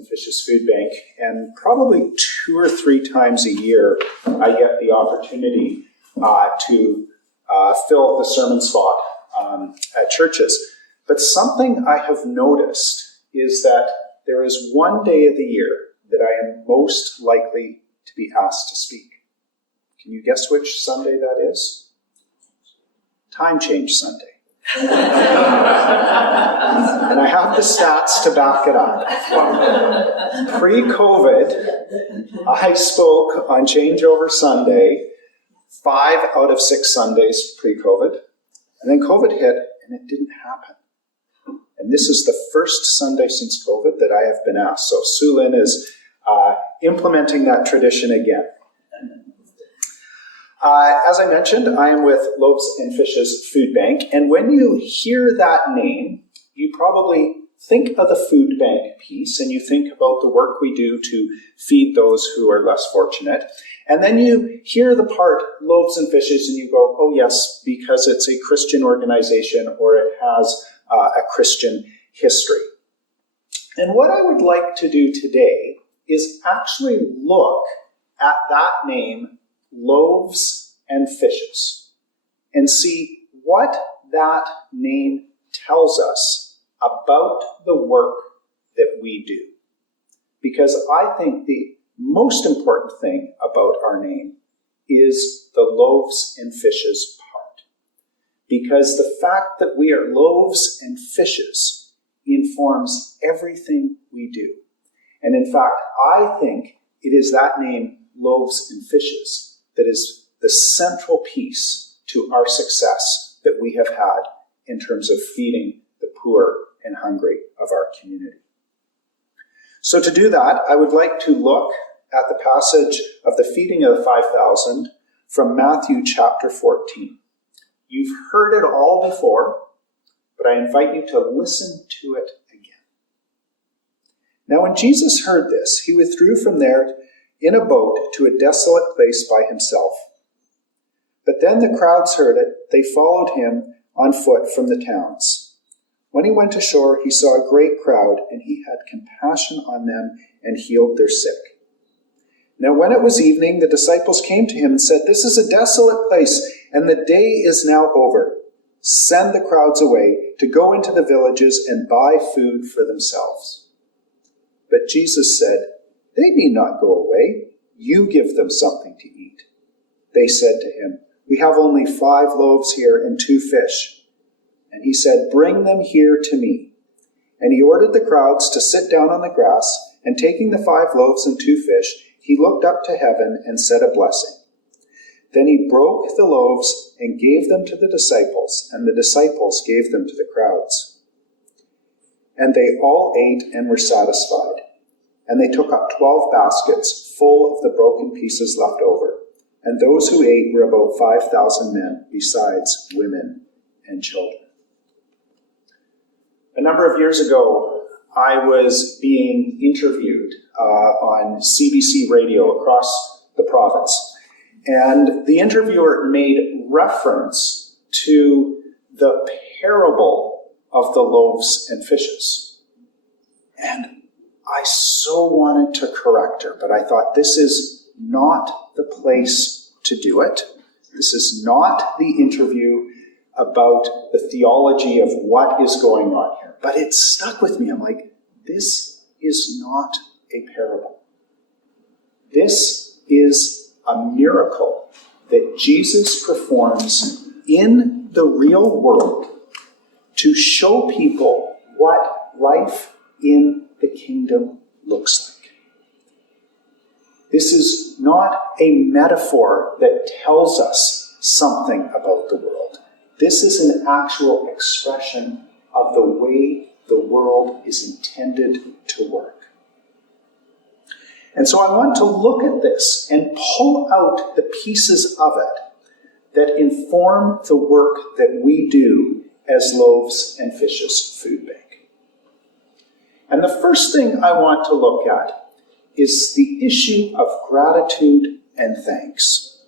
and Fishes Food Bank, and probably 2 or 3 times a year I get the opportunity to fill the sermon spot at churches. But something I have noticed is that there is one day of the year that I am most likely to be asked to speak. Can you guess which Sunday that is? Time Change Sunday. And I have the stats to back it up. Pre-COVID, I spoke on Changeover Sunday 5 out of 6 Sundays pre-COVID. And then COVID hit, and it didn't happen. And this is the first Sunday since COVID that I have been asked. So Sulin is implementing that tradition again. As I mentioned, I am with Loaves and Fishes Food Bank, and when you hear that name, you probably think of the food bank piece, and you think about the work we do to feed those who are less fortunate. And then you hear the part Loaves and Fishes, and you go, oh yes, because it's a Christian organization or it has a Christian history. And what I would like to do today is actually look at that name, Loaves and Fishes, and see what that name tells us about the work that we do. Because I think the most important thing about our name is the Loaves and Fishes part. Because the fact that we are loaves and fishes informs everything we do. And in fact, I think it is that name, Loaves and Fishes, that is the central piece to our success that we have had in terms of feeding the poor and hungry of our community. So to do that, I would like to look at the passage of the feeding of the 5,000 from Matthew chapter 14. You've heard it all before, but I invite you to listen to it again. Now when Jesus heard this, he withdrew from there in a boat to a desolate place by himself. But then the crowds heard it. They followed him on foot from the towns. When he went ashore, he saw a great crowd, and he had compassion on them and healed their sick. Now when it was evening, the disciples came to him and said, "This is a desolate place, and the day is now over. Send the crowds away to go into the villages and buy food for themselves." But Jesus said, "They need not go away. You give them something to eat." They said to him, "We have only 5 loaves here and 2 fish." And he said, "Bring them here to me." And he ordered the crowds to sit down on the grass, and taking the 5 loaves and 2 fish, he looked up to heaven and said a blessing. Then he broke the loaves and gave them to the disciples, and the disciples gave them to the crowds. And they all ate and were satisfied. And they took up 12 baskets full of the broken pieces left over. And those who ate were about 5,000 men, besides women and children. A number of years ago, I was being interviewed on CBC radio across the province. And the interviewer made reference to the parable of the loaves and fishes. And I so wanted to correct her, but I thought this is not the place to do it. This is not the interview about the theology of what is going on here. But it stuck with me. I'm like, this is not a parable. This is a miracle that Jesus performs in the real world to show people what life in the kingdom looks like. This is not a metaphor that tells us something about the world. This is an actual expression of the way the world is intended to work. And so I want to look at this and pull out the pieces of it that inform the work that we do as Loaves and Fishes Food Bank. And the first thing I want to look at is the issue of gratitude and thanks.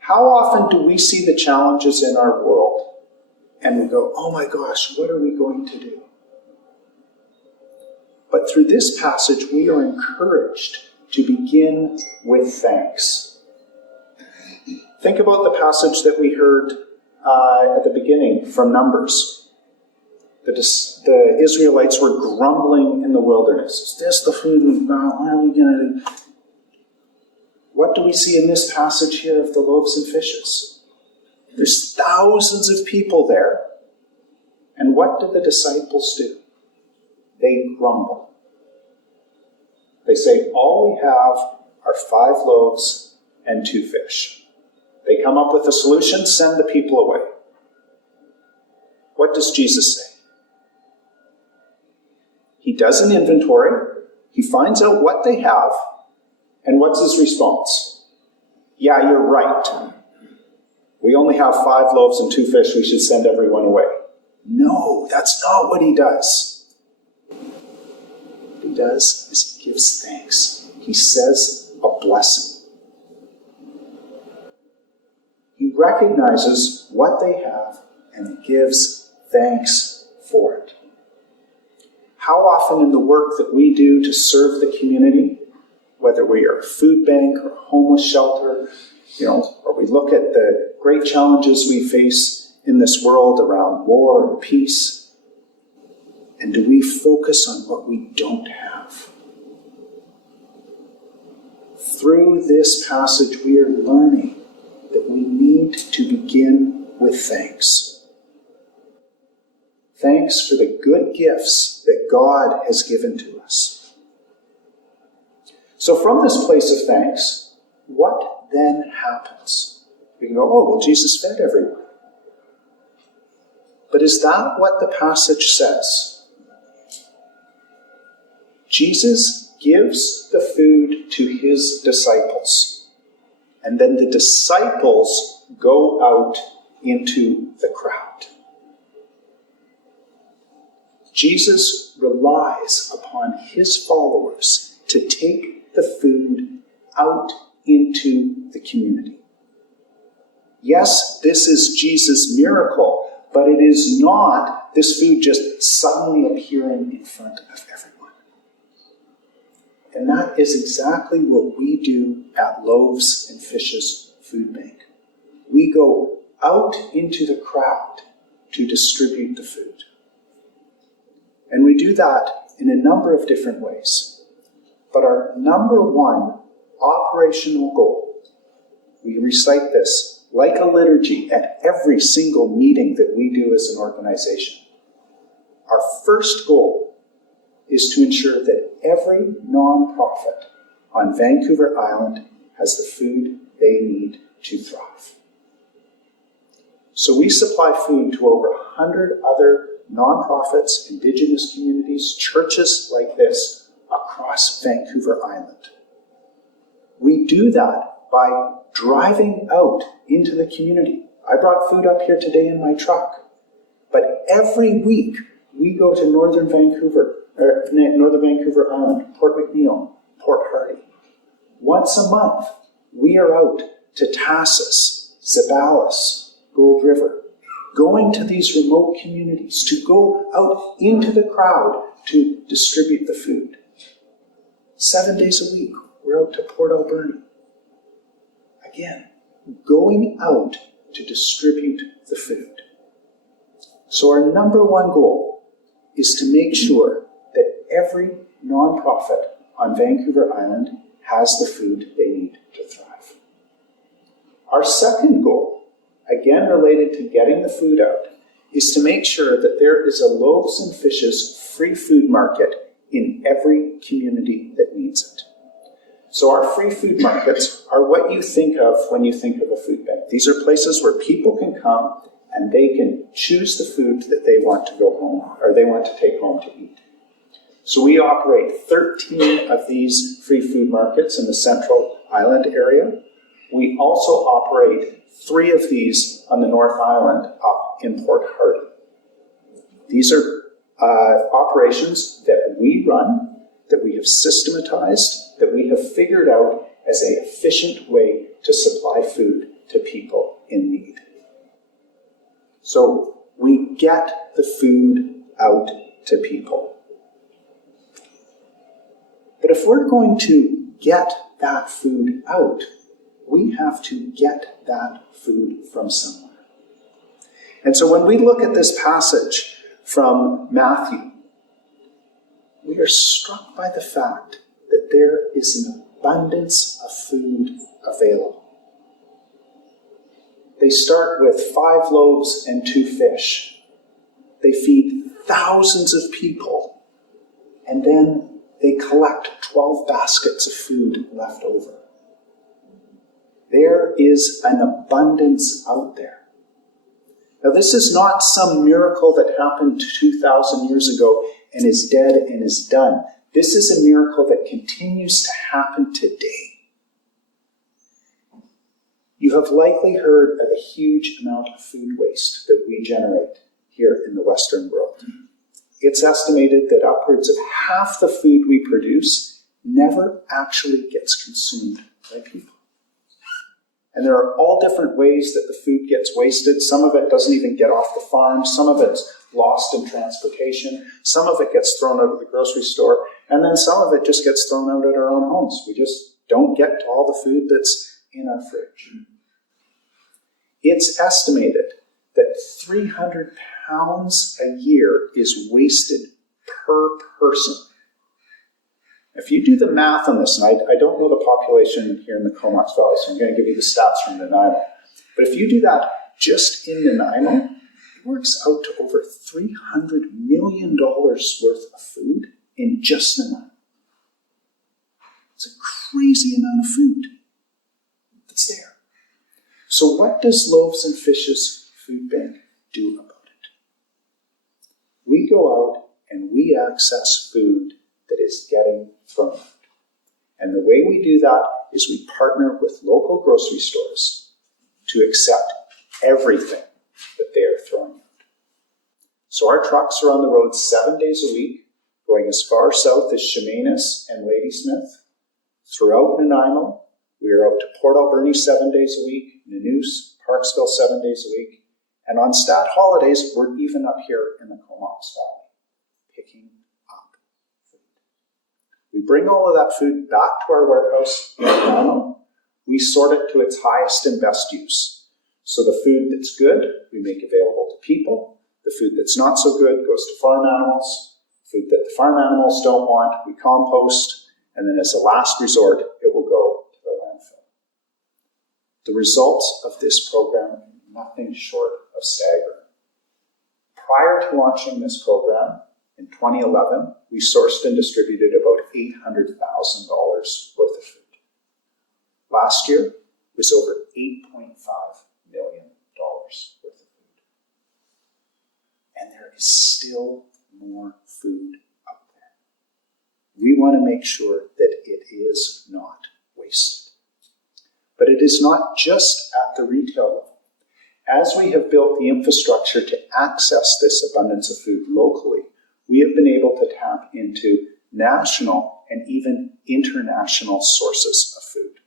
How often do we see the challenges in our world and we go, oh my gosh, what are we going to do? But through this passage, we are encouraged to begin with thanks. Think about the passage that we heard at the beginning from Numbers. The Israelites were grumbling in the wilderness. Is this the food we've got? What are we going to do? What do we see in this passage here of the loaves and fishes? There's thousands of people there. And what do the disciples do? They grumble. They say, all we have are 5 loaves and 2 fish. They come up with a solution, send the people away. What does Jesus say? He does an inventory, he finds out what they have, and what's his response? Yeah, you're right. We only have 5 loaves and 2 fish, we should send everyone away. No, that's not what he does. What he does is he gives thanks. He says a blessing. He recognizes what they have and gives thanks for it. How often in the work that we do to serve the community, whether we are a food bank or a homeless shelter, or we look at the great challenges we face in this world around war and peace, and do we focus on what we don't have? Through this passage, we are learning that we need to begin with thanks. Thanks for the good gifts that God has given to us. So from this place of thanks, what then happens? We can go, oh, well, Jesus fed everyone. But is that what the passage says? Jesus gives the food to his disciples, and then the disciples go out into the crowd. Jesus relies upon his followers to take the food out into the community. Yes, this is Jesus' miracle, but it is not this food just suddenly appearing in front of everyone. And that is exactly what we do at Loaves and Fishes Food Bank. We go out into the crowd to distribute the food. And we do that in a number of different ways. But our number one operational goal, we recite this like a liturgy at every single meeting that we do as an organization. Our first goal is to ensure that every nonprofit on Vancouver Island has the food they need to thrive. So we supply food to over 100 other nonprofits, Indigenous communities, churches like this across Vancouver Island. We do that by driving out into the community. I brought food up here today in my truck. But every week we go to Northern Vancouver Island, Port McNeill, Port Hardy. Once a month we are out to Tassus, Zeballos, Gold River, going to these remote communities, to go out into the crowd to distribute the food. 7 days a week, we're out to Port Alberni. Again, going out to distribute the food. So our number one goal is to make sure that every nonprofit on Vancouver Island has the food they need to thrive. Our second goal, again related to getting the food out, is to make sure that there is a Loaves and Fishes free food market in every community that needs it. So our free food markets are what you think of when you think of a food bank. These are places where people can come and they can choose the food that they want to go home or they want to take home to eat. So we operate 13 of these free food markets in the Central Island area. We also operate 3 of these on the North Island up in Port Hardy. These are operations that we run, that we have systematized, that we have figured out as an efficient way to supply food to people in need. So we get the food out to people. But if we're going to get that food out, we have to get that food from somewhere. And so when we look at this passage from Matthew, we are struck by the fact that there is an abundance of food available. They start with 5 loaves and 2 fish. They feed thousands of people, and then they collect 12 baskets of food left over. There is an abundance out there. Now, this is not some miracle that happened 2,000 years ago and is dead and is done. This is a miracle that continues to happen today. You have likely heard of a huge amount of food waste that we generate here in the Western world. It's estimated that upwards of half the food we produce never actually gets consumed by people. And there are all different ways that the food gets wasted. Some of it doesn't even get off the farm. Some of it's lost in transportation. Some of it gets thrown out of the grocery store. And then some of it just gets thrown out at our own homes. We just don't get to all the food that's in our fridge. It's estimated that 300 pounds a year is wasted per person. If you do the math on this, and I don't know the population here in the Comox Valley, so I'm going to give you the stats from Nanaimo. But if you do that just in Nanaimo, it works out to over $300 million worth of food in just Nanaimo. It's a crazy amount of food that's there. So what does Loaves and Fishes Food Bank do about it? We go out and we access food that is getting thrown out. And the way we do that is we partner with local grocery stores to accept everything that they are throwing out. So our trucks are on the road 7 days a week, going as far south as Chemainus and Ladysmith. Throughout Nanaimo, we are out to Port Alberni 7 days a week, Nanoose, Parksville 7 days a week, and on stat holidays, we're even up here in the Comox Valley, picking up food. We bring all of that food back to our warehouse in Nanaimo. We sort it to its highest and best use. So the food that's good, we make available to people. The food that's not so good goes to farm animals. Food that the farm animals don't want, we compost. And then as a last resort, it will go to the landfill. The results of this program are nothing short of staggering. Prior to launching this program, in 2011, we sourced and distributed about $800,000 worth of food. Last year was over $8.5 million worth of food. And there is still more food out there. We want to make sure that it is not wasted. But it is not just at the retail level. As we have built the infrastructure to access this abundance of food locally, we have been able to tap into national and even international sources of food.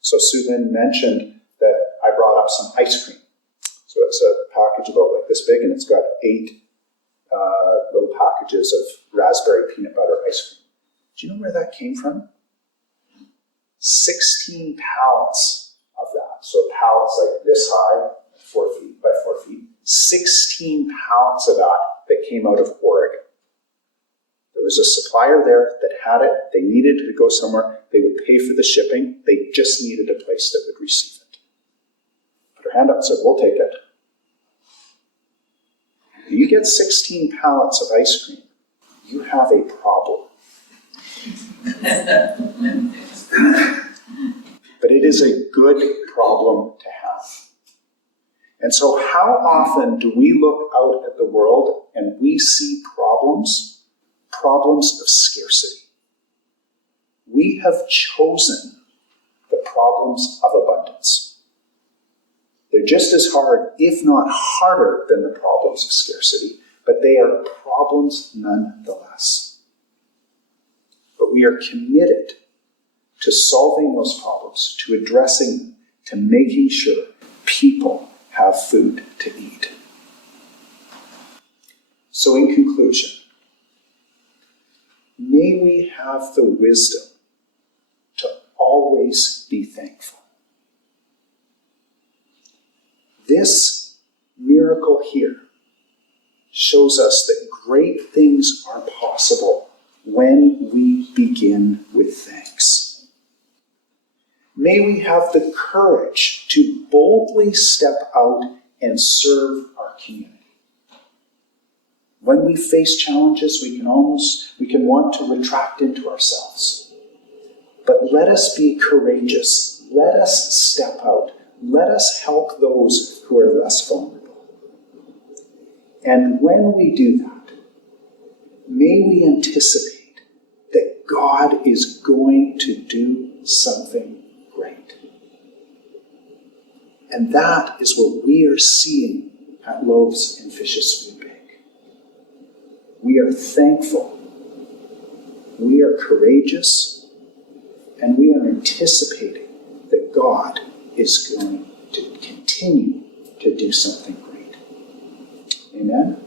So Sue Lynn mentioned that I brought up some ice cream. So it's a package about like this big, and it's got 8 little packages of raspberry peanut butter ice cream. Do you know where that came from? 16 pallets of that. So pallets like this high, 4 feet by 4 feet. 16 pallets of that came out of Oregon. There was a supplier there that had it. They needed it to go somewhere. They would pay for the shipping. They just needed a place that would receive it. Put her hand up and said, "We'll take it." You get 16 pallets of ice cream, you have a problem. But it is a good problem to have. And so how often do we look out at the world and we see problems of scarcity? We have chosen the problems of abundance. They're just as hard, if not harder, than the problems of scarcity, but they are problems nonetheless. But we are committed to solving those problems, to addressing them, to making sure people have food to eat. So in conclusion, may we have the wisdom to always be thankful. This miracle here shows us that great things are possible when we begin with thanks. May we have the courage to boldly step out and serve our community. When we face challenges, we can want to retract into ourselves. But let us be courageous. Let us step out. Let us help those who are less vulnerable. And when we do that, may we anticipate that God is going to do something great. And that is what we are seeing at Loaves and Fishes Food Bank. We are thankful, we are courageous, and we are anticipating that God is going to continue to do something great. Amen?